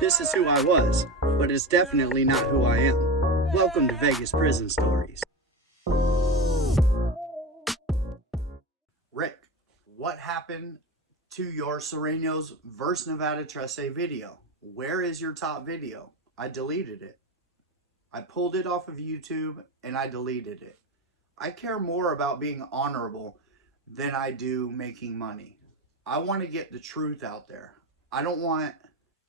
This is who I was, but it's definitely not who I am. Welcome to Vegas Prison Stories. Rick, what happened to your Sereno's vs. Nevada Trece video? Where is your top video? I deleted it. I pulled it off of YouTube and I deleted it. I care more about being honorable than I do making money. I want to get the truth out there. I don't want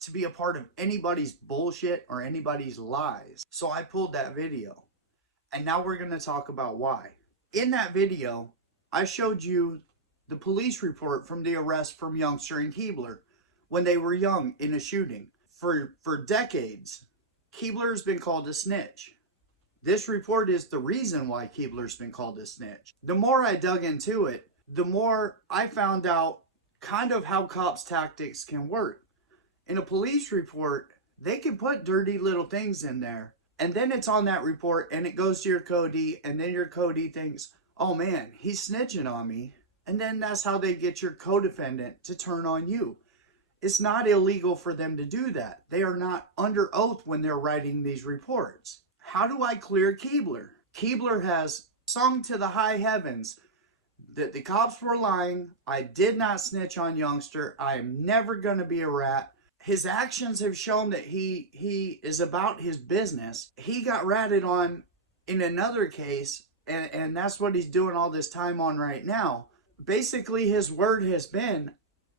to be a part of anybody's bullshit or anybody's lies. So I pulled that video. And now we're going to talk about why. In that video, I showed you the police report from the arrest from Youngster and Keebler when they were young in a shooting. For decades, Keebler's been called a snitch. This report is the reason why Keebler's been called a snitch. The more I dug into it, the more I found out kind of how cops' tactics can work. In a police report, they can put dirty little things in there, and then it's on that report, and it goes to your Cody, and then your Cody thinks, oh man, he's snitching on me. And then that's how they get your co-defendant to turn on you. It's not illegal for them to do that. They are not under oath when they're writing these reports. How do I clear Keebler? Keebler has sung to the high heavens that the cops were lying. I did not snitch on Youngster. I am never going to be a rat. His actions have shown that he is about his business. He got ratted on in another case, and that's what he's doing all this time on right now. Basically, his word has been,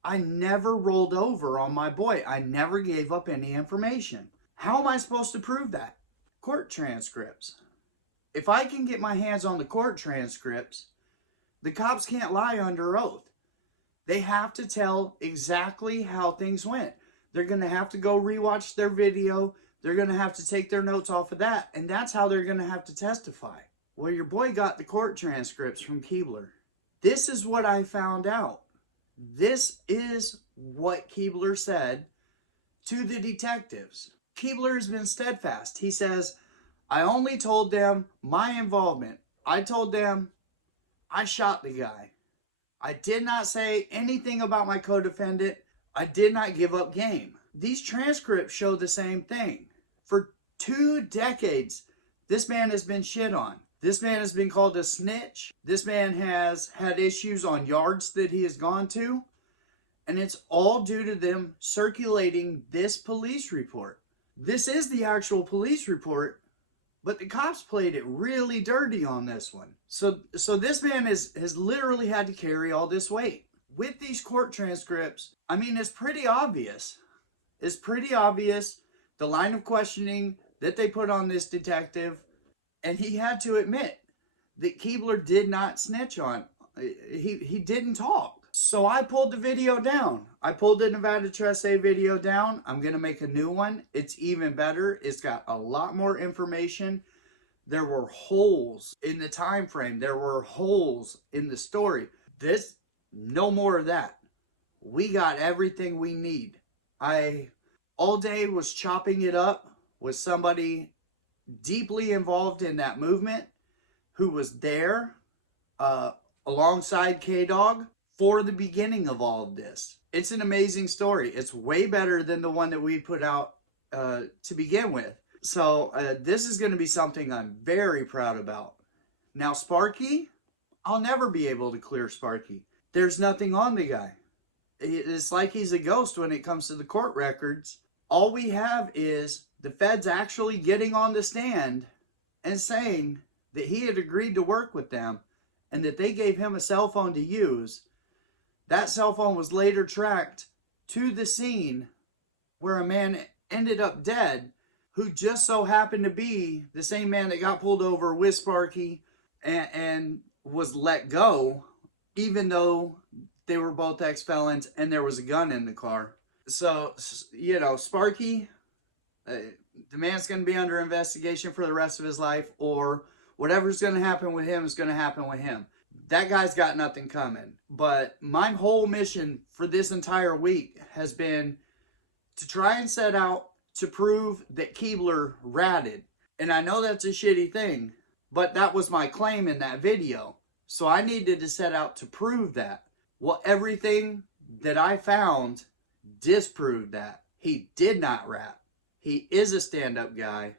I never rolled over on my boy. I never gave up any information. How am I supposed to prove that? Court transcripts. If I can get my hands on the court transcripts, the cops can't lie under oath. They have to tell exactly how things went. They're going to have to go rewatch their video. They're going to have to take their notes off of that. And that's how they're going to have to testify. Well, your boy got the court transcripts from Keebler. This is what I found out. This is what Keebler said to the detectives. Keebler has been steadfast. He says, I only told them my involvement. I told them I shot the guy. I did not say anything about my co-defendant. I did not give up game. These transcripts show the same thing. For 2 decades, this man has been shit on. This man has been called a snitch. This man has had issues on yards that he has gone to. And it's all due to them circulating this police report. This is the actual police report, but the cops played it really dirty on this one. So this man has literally had to carry all this weight. With these court transcripts, I mean, it's pretty obvious. It's pretty obvious the line of questioning that they put on this detective. And he had to admit that Keebler did not snitch on. He didn't talk. So I pulled the video down. I pulled the Nevada Trece video down. I'm going to make a new one. It's even better. It's got a lot more information. There were holes in the time frame. There were holes in the story. This, no more of that. We got everything we need. I all day was chopping it up with somebody deeply involved in that movement who was there alongside K-Dog for the beginning of all of this. It's an amazing story. It's way better than the one that we put out to begin with. So this is going to be something I'm very proud about. Now Sparky, I'll never be able to clear Sparky. There's nothing on the guy. It's like he's a ghost when it comes to the court records. All we have is the feds actually getting on the stand and saying that he had agreed to work with them and that they gave him a cell phone to use. That cell phone was later tracked to the scene where a man ended up dead who just so happened to be the same man that got pulled over with Sparky and was let go, even though they were both ex-felons and there was a gun in the car. So, you know, Sparky, the man's going to be under investigation for the rest of his life, or whatever's going to happen with him is going to happen with him. That guy's got nothing coming. But my whole mission for this entire week has been to try and set out to prove that Keebler ratted. And I know that's a shitty thing, but that was my claim in that video. So I needed to set out to prove that. Well, everything that I found disproved that. He did not rap. He is a stand-up guy.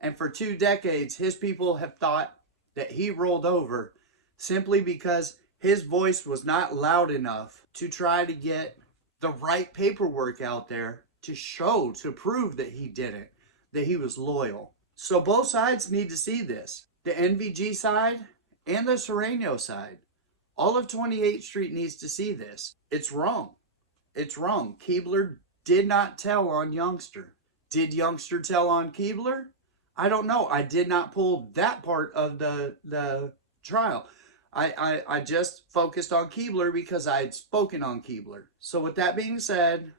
And for 2 decades, his people have thought that he rolled over simply because his voice was not loud enough to try to get the right paperwork out there to show, to prove that he didn't, that he was loyal. So both sides need to see this. The NVG side and the Sereno side. All of 28th Street needs to see this. It's wrong. It's wrong. Keebler did not tell on Youngster. Did Youngster tell on Keebler? I don't know. I did not pull that part of the trial. I just focused on Keebler because I had spoken on Keebler. So with that being said,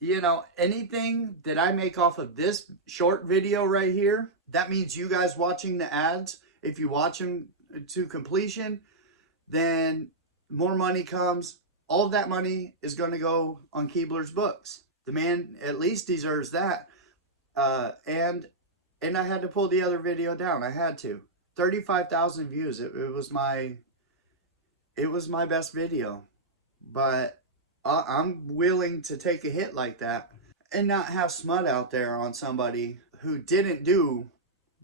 you know, anything that I make off of this short video right here, that means you guys watching the ads. If you watch them to completion, then more money comes. All of that money is going to go on Keebler's books. The man at least deserves that. And I had to pull the other video down. I had to. 35,000 views. It was my best video. But I'm willing to take a hit like that and not have smut out there on somebody who didn't do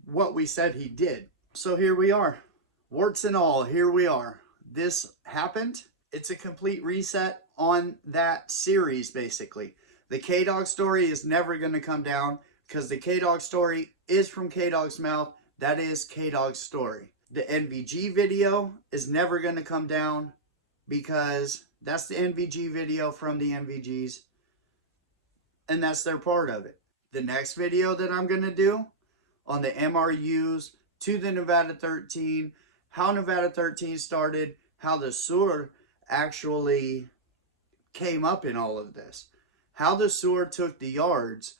what we said he did. So here we are. Warts and all, here we are. This happened. It's a complete reset on that series, basically. The K-Dog story is never going to come down because the K-Dog story is from K-Dog's mouth. That is K-Dog's story. The NVG video is never going to come down because that's the NVG video from the NVGs. And that's their part of it. The next video that I'm going to do on the MRUs to the Nevada 13, how Nevada 13 started, how the sewer actually came up in all of this, how the sewer took the yards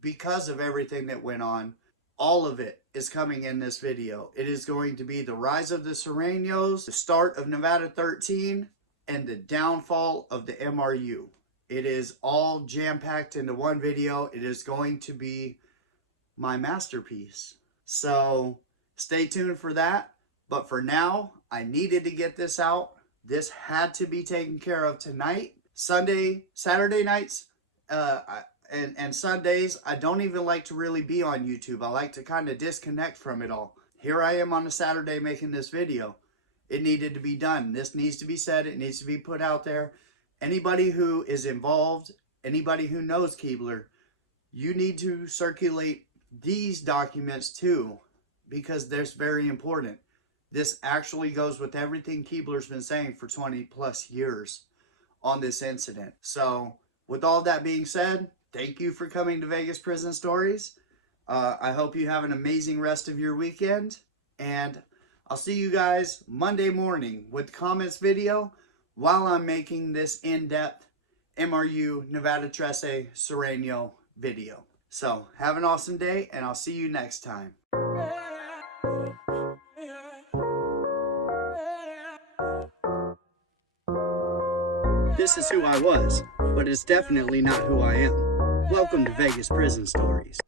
because of everything that went on. All of it is coming in this video. It is going to be the rise of the Serenos, the start of Nevada 13, and the downfall of the MRU. It is all jam-packed into one video. It is going to be my masterpiece. So stay tuned for that. But for now, I needed to get this out. This had to be taken care of tonight. Saturday nights, and Sundays, I don't even like to really be on YouTube. I like to kind of disconnect from it all. Here I am on a Saturday making this video. It needed to be done. This needs to be said. It needs to be put out there. Anybody who is involved, anybody who knows Keebler, you need to circulate these documents too, because they're very important. This actually goes with everything Keebler's been saying for 20 plus years on this incident. So with all that being said, thank you for coming to Vegas Prison Stories. I hope you have an amazing rest of your weekend. And I'll see you guys Monday morning with comments video while I'm making this in-depth MRU Nevada 13 Sereno video. So have an awesome day, and I'll see you next time. This is who I was, but it's definitely not who I am. Welcome to Vegas Prison Stories.